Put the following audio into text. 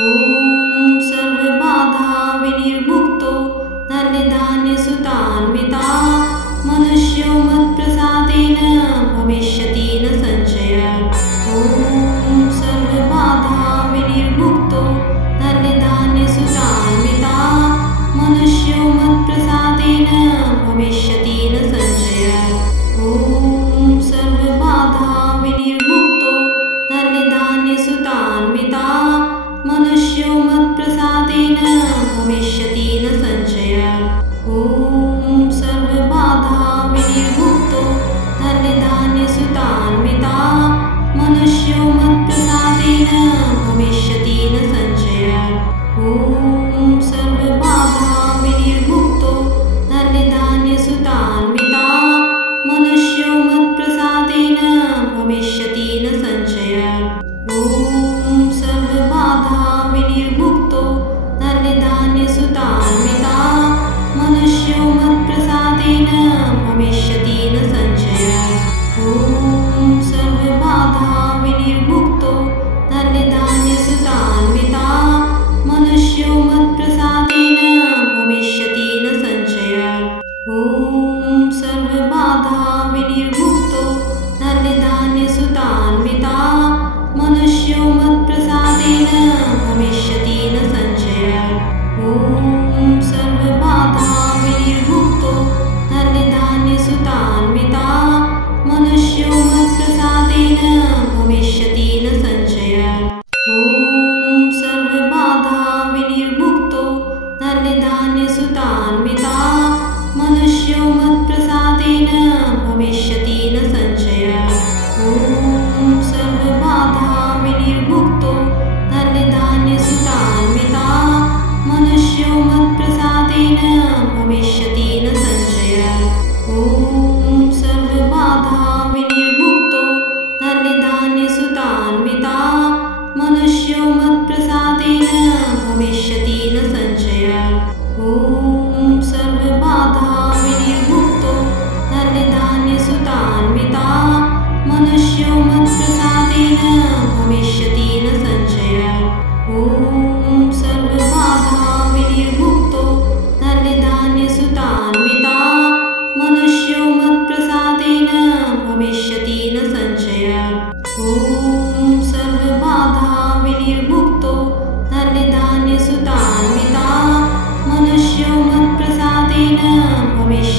ॐ सर्वबाधा विनिर्मुक्तो धन्यधान्यसुतान्विता मनुष्यो मत्प्रसादेन भविष्यति न संशयः। ॐ सर्वबाधा विनिर्मुक्तो धन्यधान्यसुतान्विता मनुष्यो मत्प्रसादेन भविष्यति न संशयः। ॐ सर्वबाधा विनिर्मुक्तो धन्यधान्यसुतान्विता मनुष्यो मत्प्रसादेन भविष्यति न संशयः। ॐ सर्वबाधा विनिर्मुक्तो धन्यधान्यसुतान्विता मनुष्यो मत्प्रसादेन भविष्यति न संशयः। ॐ सर्वबाधा विनिर्मुक्तो धन्यधान्यसुतान्विता मनुष्यो मत्प्रसादेन भविष्यति न संशयः। ॐ सर्वबाधा विनिर्मुक्तो धन्यधान्यसुतान्विता मनुष्यो मत्प्रसादेन भविष्यति न संशयः। ॐ सर्वबाधा विनिर्मुक्तो धन्यधान्यसुतान्विता मनुष्यो मत्प्रसादेन भविष्यति न संशयः। ॐ सर्वबाधा विनिर्मुक्तो धन्यधान्यसुतान्विता मनुष्यो मत्प्रसादेन भविष्यति न संशयः। ॐ सर्वबाधा विनिर्मुक्तो धन्यधान्यसुतान्विता मनुष्यो मत्प्रसादेन भविष्यति न संशयः। ॐ सर्वबाधा विनिर्मुक्तो धन्यधान्यसुतान्विता मनुष्यो मत्प्रसादेन भविष्यति न संशयः। ॐ सर्वबाधा विनिर्मुक्तो धन्यधान्यसुतान्विता मनुष्यो मत्प्रसादेन भविष्यति न संशयः। ॐ सर्वबाधा विनिर्मुक्तो धन्यधान्यसुतान्विता मनुष्यो मत्प्रसादेन भविष्यति न संशयः। ॐ सर्वबाधा विनिर्मुक्तो धन्यधान्यसुतान्विता मनुष्यो मत्प्रसादेन भविष्यति न संशयः। ॐ सर्वबाधा विनिर्मुक्तो धन्यधान्यसुतान्विता मनुष्यो मत्प्रसादेन भविष्यति न संशयः। ॐ सर्वबाधा विनिर्मुक्तो धन्यधान्यसुतान्विता मनुष्यो मत्प्रसादेन भविष्यति न संशयः। ॐ सर्वबाधा विनिर्मुक्तो धन्यधान्यसुतान्विता मनुष्यो मत्प्रसादेन भविष्यति न संशयः। ॐ सर्वबाधा विनिर्मुक्तो धन्यधान्यसुतान्विता मनुष्यो मत्प्रसादेन भविष्यति न संशयः। ॐ सर्वबाधा विनिर्मुक्तो धन्यधान्यसुतान्विता मनुष्यो मत्प्रसादेन भविष्यति